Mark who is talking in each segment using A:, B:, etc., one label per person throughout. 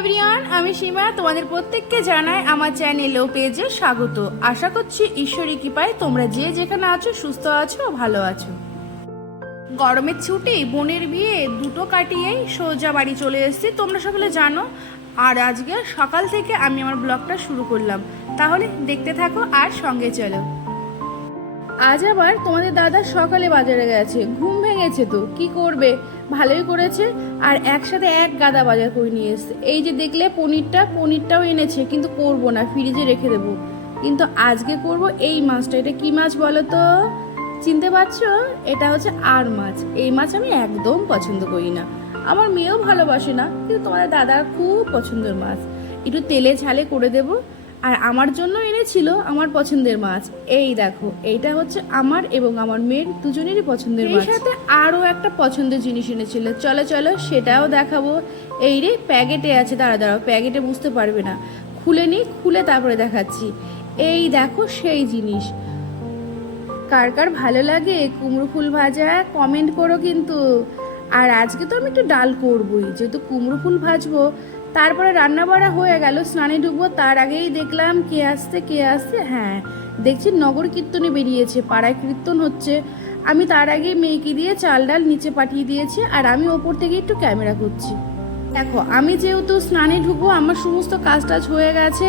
A: Everyone আমি সীমা। তোমাদের প্রত্যেককে জানাই আমার চ্যানেল ও পেজে স্বাগত। আশা করছি ঈশ্বরী কৃপায় তোমরা যে যেখানে আছো, সুস্থ আছো, ভালো আছো। গরমের ছুটি, বোনের বিয়ে, দুটো কাটিয়েই সোজা বাড়ি চলে এসেছি, তোমরা সকলে জানো। আর আজকে সকাল থেকে আমি আমার ব্লগটা শুরু করলাম। তাহলে দেখতে থাকো আর সঙ্গে চলো। আজ আবার তোমাদের দাদা সকালে বাজারে গেছে। ঘুম ভেঙেছে তো, কি করবে? ভালোই করেছে আর একসাথে এক গাদা বাজার করে নিয়ে এসছে। এই যে দেখলে পনিরটা, পনিরটাও এনেছে, কিন্তু করব না, ফ্রিজে রেখে দেবো। কিন্তু আজকে করব এই মাছটা। এটা কি মাছ বলো তো? চিনতে পারছ? এটা হচ্ছে আর মাছ। এই মাছ আমি একদম পছন্দ করি না। আমার মেয়েও ভালোবাসে না, কিন্তু তোমাদের দাদার খুব পছন্দের মাছ। একটু তেলে ঝালে করে দেবো আর আমার জন্য এনেছিল আমার পছন্দের মাছ। এই দেখো এইটা হচ্ছে আমার এবং আমার মেয়ের দুজনেরই পছন্দের মাছ। সাথে আরও একটা পছন্দের জিনিস এনেছিল। চলো চলো সেটাও দেখাবো। এই রে প্যাকেটে আছে দাঁড়া দাঁড়াও প্যাকেটে বুঝতে পারবে না। খুলে নি খুলে তারপরে দেখাচ্ছি। এই দেখো সেই জিনিস। কার কার ভালো লাগে কুমড়ো ফুল ভাজা কমেন্ট করো কিন্তু। আর আজকে তো আমি একটু ডাল করবই যেহেতু কুমড়ো ফুল ভাজবো তারপরে রান্না বাড়া হয়ে গেল, স্নানে ঢুকবো, তার আগেই দেখলাম কে আসছে কে আসছে হ্যাঁ দেখছি নগর কীর্তনে বেরিয়েছে, পাড়ায় কীর্তন হচ্ছে। আমি তার আগে মেয়েকে দিয়ে চাল ডাল নিচে পাঠিয়ে দিয়েছি, আর আমি ওপর থেকে একটু ক্যামেরা করছি। দেখো, আমি যেহেতু স্নানে ঢুকবো, আমার সমস্ত কাজ টাজ হয়ে গেছে,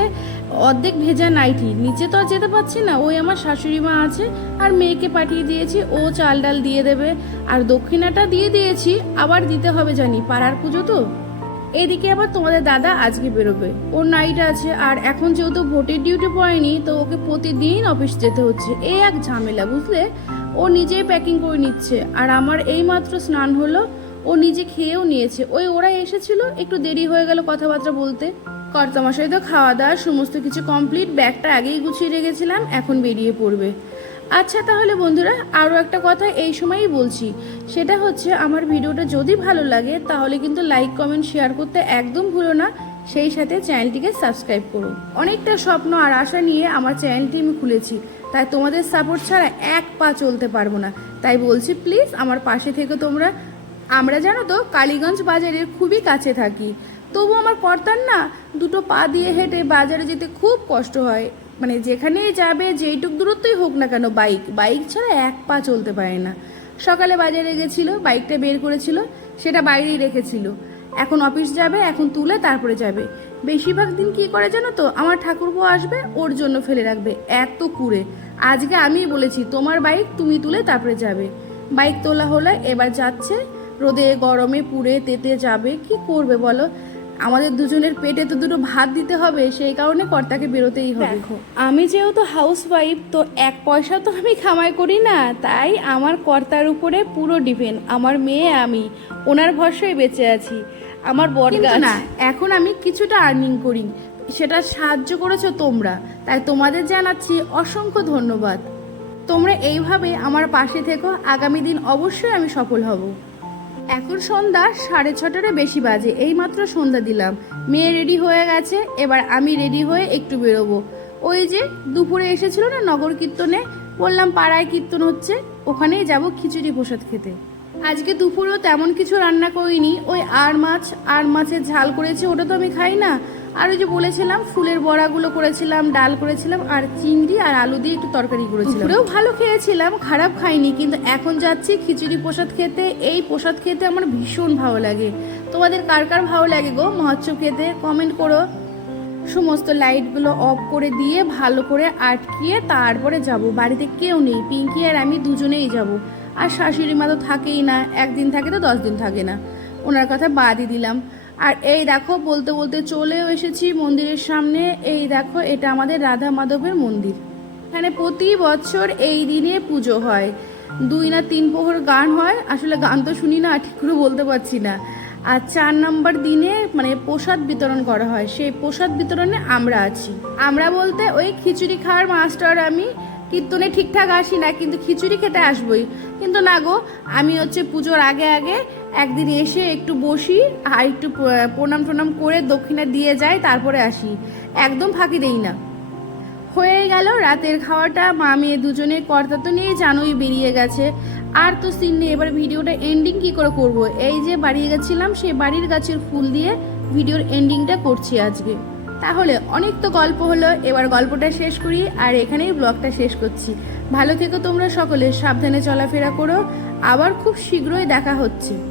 A: অর্ধেক ভেজা নাইটি, নিচে তো আর যেতে পারছি না, ওই আমার শাশুড়ি মা আছে, আর মেয়েকে পাঠিয়ে দিয়েছি, ও চাল ডাল দিয়ে দেবে, আর দক্ষিণাটা দিয়ে দিয়েছি, আবার দিতে হবে জানি, পাড়ার পুজো তো? এদিকে আবার তোমাদের দাদা আজকে বেরোবে। ওর নাইট আছে, আর এখন যেহেতু ভোটের ডিউটি পড়েনি, তো ওকে প্রতিদিন অফিস যেতে হচ্ছে। এই এক ঝামেলা, বুঝলে? ও নিজেই প্যাকিং করে নিচ্ছে, আর আমার এই মাত্র স্নান হলো, ও নিজে খেয়েও নিয়েছে। ওই ওরা এসেছিল, একটু দেরি হয়ে গেল কথাবার্তা বলতে। কর্তামশাই তো খাওয়া দাওয়া, সমস্ত কিছু কমপ্লিট ব্যাগটা আগেই গুছিয়ে রেখেছিলাম, এখন বেরিয়ে পড়বে। আচ্ছা তাহলে বন্ধুরা আরও একটা কথা এই সময়ই বলছি। সেটা হচ্ছে, আমার ভিডিওটা যদি ভালো লাগে, তাহলে কিন্তু লাইক, কমেন্ট, শেয়ার করতে একদম ভুলো না। সেই সাথে চ্যানেলটিকে সাবস্ক্রাইব করো অনেকটা স্বপ্ন আর আশা নিয়ে আমার চ্যানেলটি আমি খুলেছি। তাই তোমাদের সাপোর্ট ছাড়া এক পা চলতে পারব না। তাই বলছি প্লিজ আমার পাশে থেকে তোমরা। আমরা জানো তো, কালীগঞ্জ বাজারের খুবই কাছে থাকি। তবু আমার কর্তার না দুটো পা দিয়ে হেঁটে বাজারে যেতে খুব কষ্ট হয়। মানে যেখানেই যাবে, যেইটুক দূরত্বই হোক না কেন, বাইক। বাইক ছাড়া এক পা চলতে পারে না। সকালে বাজারে গেছিল, বাইকটা বের করেছিল, সেটা বাইরেই রেখেছিল। এখন অফিস যাবে, এখন তুলে তারপরে যাবে। বেশিরভাগ দিন কি করে জানো তো, আমার ঠাকুরপো আসবে, ওর জন্য ফেলে রাখবে, এত কুড়ে। আজকে আমিই বলেছি, তোমার বাইক তুমি তুলে তারপরে যাবে। বাইক তোলা হলে, এবার যাচ্ছে, রোদে, গরমে, পুড়ে, তেতে যাবে, কি করবে বলো? আমাদের দুজনের পেটে তো দুটো ভাত দিতে হবে সেই কারণে কর্তাকে বেরোতেই হবে। আমি যেহেতু হাউস ওয়াইফ তো এক পয়সা তো আমি খামাই করি না তাই আমার কর্তার উপরে পুরো ডিপেন্ড আমার মেয়ে আমি ওনার ভরসায় বেঁচে আছি আমার বড় না এখন আমি কিছুটা আর্নিং করি সেটা সাহায্য করেছ তোমরা তাই তোমাদের জানাচ্ছি অসংখ্য ধন্যবাদ। তোমরা এইভাবে আমার পাশে থেকো আগামী দিন অবশ্যই আমি সফল হব। এখন সন্ধ্যা সাড়ে ছটারও বেশি বাজে, এইমাত্র সন্ধ্যা দিলাম। মেয়ে রেডি হয়ে গেছে, এবার আমি রেডি হয়ে একটু বেরোবো। ওই যে দুপুরে এসেছিল না নগর কীর্তনে, বললাম পাড়ায় কীর্তন হচ্ছে, ওখানেই যাব খিচুড়ি প্রসাদ খেতে। আজকে দুপুরেও তেমন কিছু রান্না করিনি, ওই আর মাছ, আর মাছের ঝাল করেছে, ওটা তো আমি খাই না। আর ওই যে বলেছিলাম, ফুলের বড়াগুলো করেছিলাম, ডাল করেছিলাম, আর চিংড়ি আর আলু দিয়ে একটু তরকারি করেছিলাম। দুপুরেও ভালো খেয়েছিলাম, খারাপ খাইনি, কিন্তু এখন যাচ্ছি খিচুড়ি প্রসাদ খেতে। এই প্রসাদ খেতে আমার ভীষণ ভালো লাগে। তোমাদের কার কার ভালো লাগে গো মহোৎসব খেতে? কমেন্ট করো। সমস্ত লাইটগুলো অফ করে দিয়ে ভালো করে আটকিয়ে তারপরে যাব। বাড়িতে কেউ নেই, পিঙ্কি আর আমি দুজনেই যাব। আর শাশুড়ি মা তো থাকেই না, একদিন থাকে তো দশ দিন থাকে না। ওনার কথা বাদই দিলাম। আর এই দেখো, বলতে বলতে চলেও এসেছি মন্দিরের সামনে। এই দেখো, এটা আমাদের রাধা মাধবের মন্দির। এখানে প্রতি বছর এই দিনে পুজো হয়। দুই না তিন প্রহর গান হয়। আসলে গান তো শুনি না, ঠিক করে বলতে পারছি না। আর চার নম্বর দিনে মানে প্রসাদ বিতরণ করা হয়। সেই প্রসাদ বিতরণে আমরা আছি। আমরা বলতে ওই খিচুড়ি খাওয়ার মাস্টার আমি। কীর্তনে ঠিকঠাক আসি না, কিন্তু খিচুড়ি খেতে আসবই। কিন্তু না গো, আমি হচ্ছে পুজোর আগে আগে একদিন এসে একটু বসি আর একটু প্রণাম টনাম করে দক্ষিণা দিয়ে যাই, তারপরে আসি। একদম ফাঁকি দেই না। হয়ে গেল রাতের খাওয়াটা, মা মেয়ে দুজনে কর্তা তো নিয়ে জানোই বেরিয়ে গেছে। আর তো সিন নেই, এবার ভিডিওটা এন্ডিং কি করে করব? এই যে বাড়িয়ে গেছিলাম, সে বাড়ির গাছের ফুল দিয়ে ভিডিওর এন্ডিংটা করছি আজকে। তাহলে অনেক তো গল্প হলো, এবার গল্পটা শেষ করি, আর এখানেই ব্লগটা শেষ করছি। ভালো থেকো তোমরা সকলে, সাবধানে চলাফেরা করো, আবার খুব শীঘ্রই দেখা হচ্ছে।